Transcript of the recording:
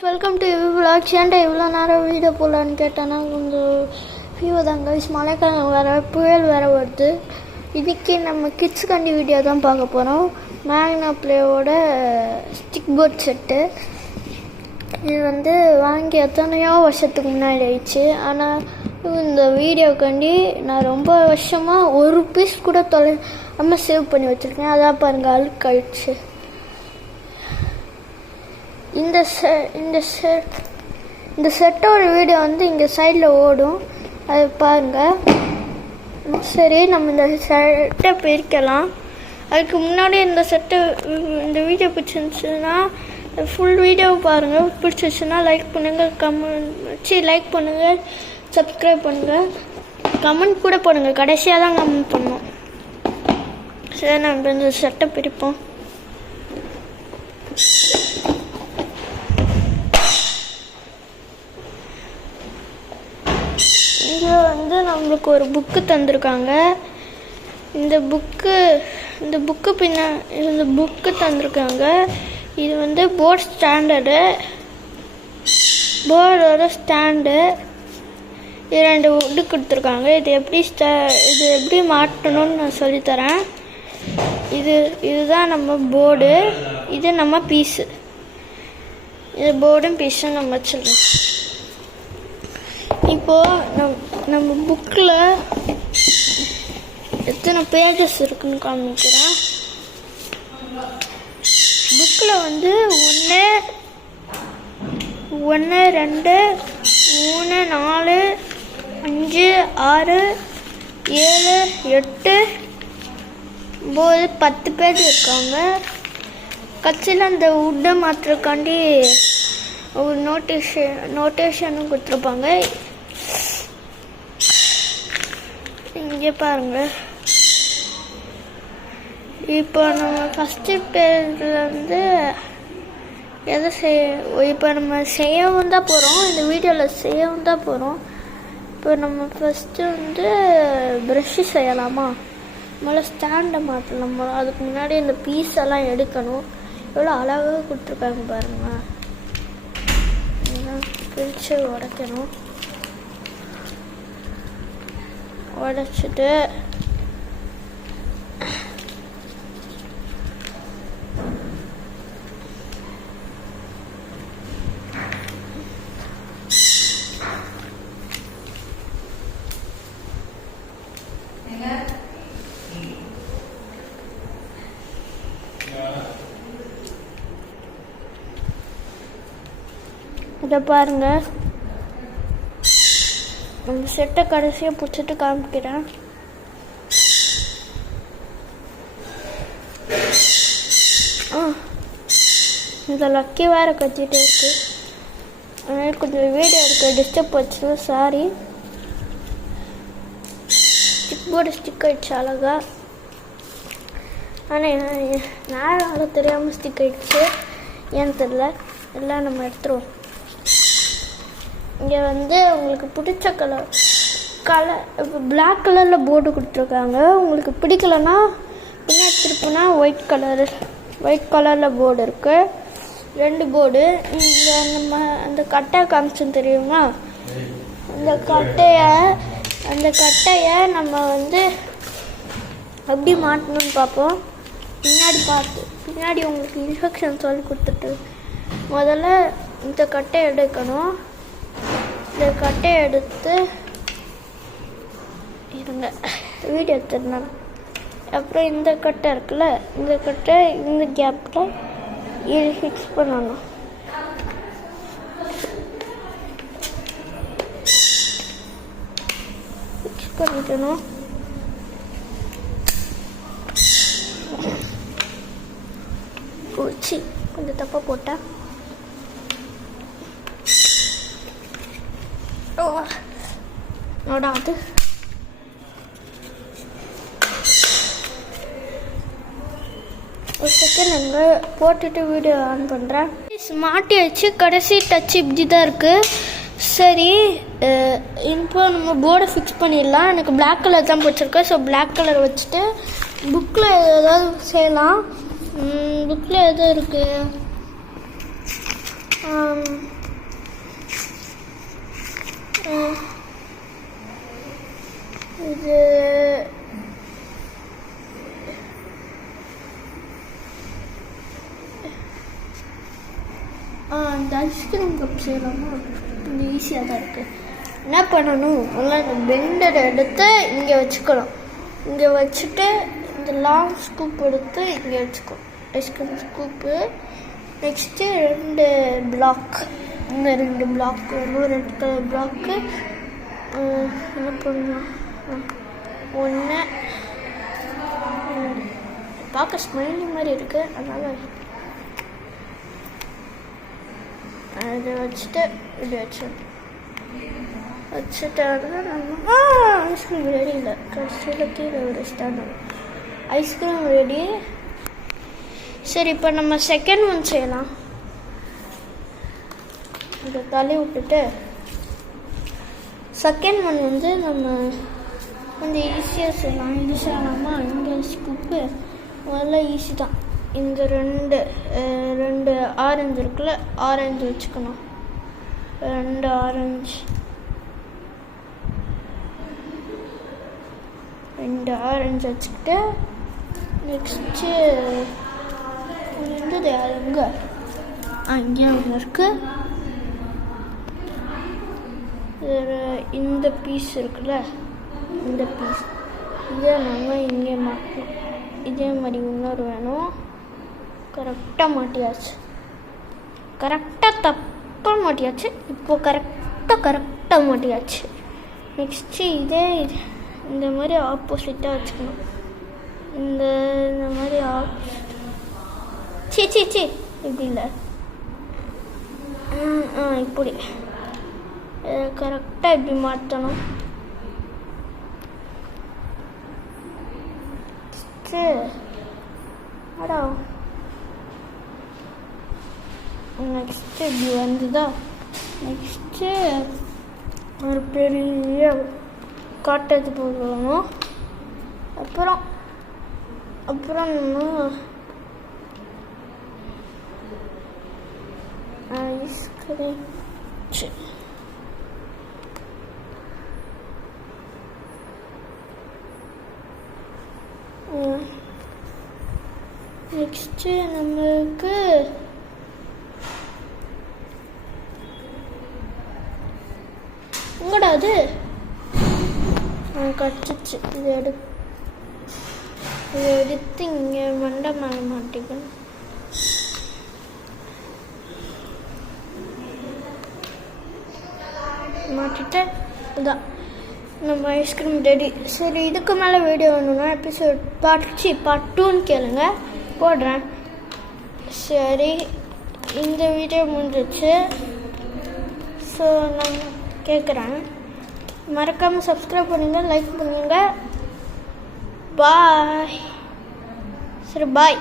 Welcome to vlog. ஏன்டா இவ்வளோ நேரம் வீடியோ போடலான்னு கேட்டேன்னா கொஞ்சம் ஃபீவர் தாங்க. மழைக்காலம் வேறு, புயல் வேறு வருது. இன்றைக்கி நம்ம கிட்ஸுக்காண்டி வீடியோ தான் பார்க்க போகிறோம். மேக்னா பிளேயோட ஸ்டிக் போர்ட் செட்டு. இது வாங்கி எத்தனையோ வருஷத்துக்கு முன்னாடி ஆயிடுச்சு. ஆனால் இந்த வீடியோக்காண்டி நான் ரொம்ப வருஷமாக ஒரு பீஸ் கூட நம்ம சேவ் பண்ணி வச்சுருக்கேன். அதான் பாருங்கள், அழுக்காயிடுச்சு. இந்த செட்டோட வீடியோ இங்கே சைடில் ஓடும், அது பாருங்கள். சரி, நம்ம இந்த செட்டை பிரிக்கலாம். அதுக்கு முன்னாடி இந்த வீடியோ பிடிச்சிருந்துச்சுன்னா ஃபுல் வீடியோ பாருங்கள். பிடிச்சிருச்சுன்னா லைக் பண்ணுங்கள், லைக் பண்ணுங்கள், சப்ஸ்கிரைப் பண்ணுங்கள், கமெண்ட் கூட பண்ணுங்கள். கடைசியாக தான் கமெண்ட் பண்ணோம். சரி, நம்ம இந்த செட்டை பிரிப்போம். இங்கே நம்மளுக்கு ஒரு புக்கு தந்திருக்காங்க. இந்த புக்கு தந்திருக்காங்க. இது போர்டோட ஸ்டாண்டு. இது 2 வுட்டு கொடுத்துருக்காங்க. இது எப்படி மாட்டணும்னு நான் சொல்லித்தரேன். இதுதான் நம்ம போர்டு, இது நம்ம பீஸு. இது போர்டும் பீஸும் நம்ம வச்சிடலாம். இப்போது நம்ம புக்கில் எத்தனை பேஜஸ் இருக்குன்னு காமிக்கிறேன். புக்கில் 1 2 3 4 5 6 7 8 9 10 பேஜ் இருக்காங்க. கட்சியில் அந்த வுட்டை மாற்றுறக்காண்டி ஒரு நோட்டேஷனும் கொடுத்துருப்பாங்க. இங்கே பாருங்கள். இப்போ நம்ம ஃபஸ்ட்டு பேஜில் இப்போ நம்ம செய்யவும் தான் போகிறோம். இந்த வீடியோவில் செய்யவும் தான் போகிறோம். இப்போ நம்ம ஃபஸ்ட்டு ப்ரஷ்ஷு செய்யலாமா? முதல்ல ஸ்டாண்டை மாற்றலாம். அதுக்கு முன்னாடி இந்த பீஸ் எல்லாம் எடுக்கணும். எவ்வளோ அழகாக கொடுத்துருக்காங்க பாருங்கள். பிரித்து உடைக்கணும். உடைச்சிட்டு இதை பாருங்க. அந்த செட்டை கடைசியாக பிடிச்சிட்டு காமிக்கிறேன். இந்த லக்கி வேறு கத்திட்டே இருக்கு. அதனால் கொஞ்சம் வீடியோ எடுக்க டிஸ்டர்ப் வச்சு சாரி. ஸ்டிக் போர்டு ஸ்டிக் ஆகிடுச்சு அழகா. ஆனால் நேரம் தெரியாமல் ஸ்டிக் ஆகிடுச்சு. ஏன்னு தெரில. எல்லாம் நம்ம எடுத்துருவோம். இங்கே உங்களுக்கு பிடிச்ச கலர் இப்போ பிளாக் கலரில் போர்டு கொடுத்துருக்காங்க. உங்களுக்கு பிடிக்கலன்னா பின்னாடி திருப்பினா ஒயிட் கலரில் போர்டு இருக்குது. 2 போர்டு. இங்கே நம்ம அந்த கட்டை காமிச்சோம் தெரியுமா? அந்த கட்டையை நம்ம எப்படி மாட்டணும்னு பார்ப்போம். பின்னாடி உங்களுக்கு இன்ஸ்ட்ரக்ஷன் சொல்லி கொடுத்துட்டு முதல்ல இந்த கட்டையை எடுக்கணும். இந்த கட்டையை எடுத்து இருங்க, வீடியோ எடுத்துருந்தேன். அப்புறம் இந்த கட்டை இருக்குல்ல, இந்த கட்டை இந்த கேப்பில் இது ஃபிக்ஸ் பண்ணணும். ஃபிக்ஸ் பண்ணிக்கணும். போச்சு, கொஞ்சம் தப்பாக போட்டேன். நோடாது. ஒரு செகண்ட் நாங்கள் போட்டுட்டு வீடியோ ஆன் பண்ணுறேன். மாட்டியாச்சு. கடைசி டச் இப்படி தான் இருக்குது. சரி, இப்போ நம்ம போர்டை ஃபிக்ஸ் பண்ணிடலாம். எனக்கு பிளாக் கலர் தான் பிடிச்சிருக்கு. ஸோ பிளாக் கலர் வச்சுட்டு புக்கில் ஏதாவது செய்யலாம். புக்கில் எது இருக்குது? இது அந்த ஐஸ்கிரீம் கப் செய்யலாமா? கொஞ்சம் ஈஸியாக தான் இருக்குது. என்ன பண்ணணும், நல்லா இந்த பெண்டரை எடுத்து இங்கே வச்சுக்கணும். இங்கே வச்சுட்டு இந்த லாங் ஸ்கூப் எடுத்து இங்கே வச்சுக்கணும், ஐஸ்கிரீம் ஸ்கூப்பு. நெக்ஸ்ட்டு 2 பிளாக், இந்த 2 பிளாக், ரெட் கலர் பிளாக்கு. என்ன பண்ணலாம், 1 பார்க்க ஸ்மைலி மாதிரி இருக்குது, அதனால் அதை வச்சுட்டு இப்படி வச்சுட்டு நம்ம ஐஸ்கிரீம் ரெடி. இல்லை, கடைசியில் கீழே ஒரு ஸ்டாண்ட் ஐஸ்கிரீம் ரெடி. சரி, இப்போ நம்ம செகண்ட் ஒன் செய்யலாம். இதை தள்ளி விட்டுட்டு செகண்ட் ஒன் வந்து நம்ம கொஞ்சம் ஈஸியாக செய்யலாம். ஈஸியாகலாமா? இங்கே ஸ்கூப்பு முதல்ல ஈஸி தான். இந்த 2 ஆரஞ்சு இருக்குல்ல, ஆரஞ்சு வச்சுக்கணும். 2 ஆரஞ்சு, 2 ஆரஞ்சு வச்சுக்கிட்டு நெக்ஸ்ட்டு இருந்தது எங்கே? இங்கே ஒன்று இருக்குது. இந்த பீஸ் இருக்குல்ல, இந்த பீஸ் இதை நம்ம இங்கே மாட்டணும். இதே மாதிரி இன்னொரு வேணும். கரெக்டாக மாட்டியாச்சு, கரெக்டாக தப்பாக மாட்டியாச்சு. இப்போ கரெக்டாக மாட்டியாச்சு. நெக்ஸ்ட்டு இதே இந்த மாதிரி ஆப்போசிட்டாக வச்சுக்கணும். இந்த மாதிரி சி இப்படி இல்லை, இப்படி கரெக்டாக இப்படி மாற்றணும். அடா நெக்ஸ்ட்டு இப்படி வந்துதா. நெக்ஸ்ட்டு ஒரு பெரிய காட்டது போடணும். அப்புறம் நம்ம ஐஸ்கிரீம் நெக்ஸ்ட்டு நம்மளுக்கு உங்கடா அது கடிச்சிச்சு. இதை எடுத்து இங்கே மண்டை மேலே மாட்டிக்கணும். மாட்டிட்டு இதான் நம்ம ஐஸ்கிரீம் ரெடி. சரி, இதுக்கு மேலே வீடியோ வேணும்னா எபிசோட் பார்ட் 2ன்னு கேளுங்க, போடுறேன். சரி, இந்த வீடியோ முடிஞ்சிச்சு. ஸோ நான் கேட்குறேன், மறக்காமல் சப்ஸ்கிரைப் பண்ணுங்கள், லைக் பண்ணுங்கள். பாய். சரி, பாய்.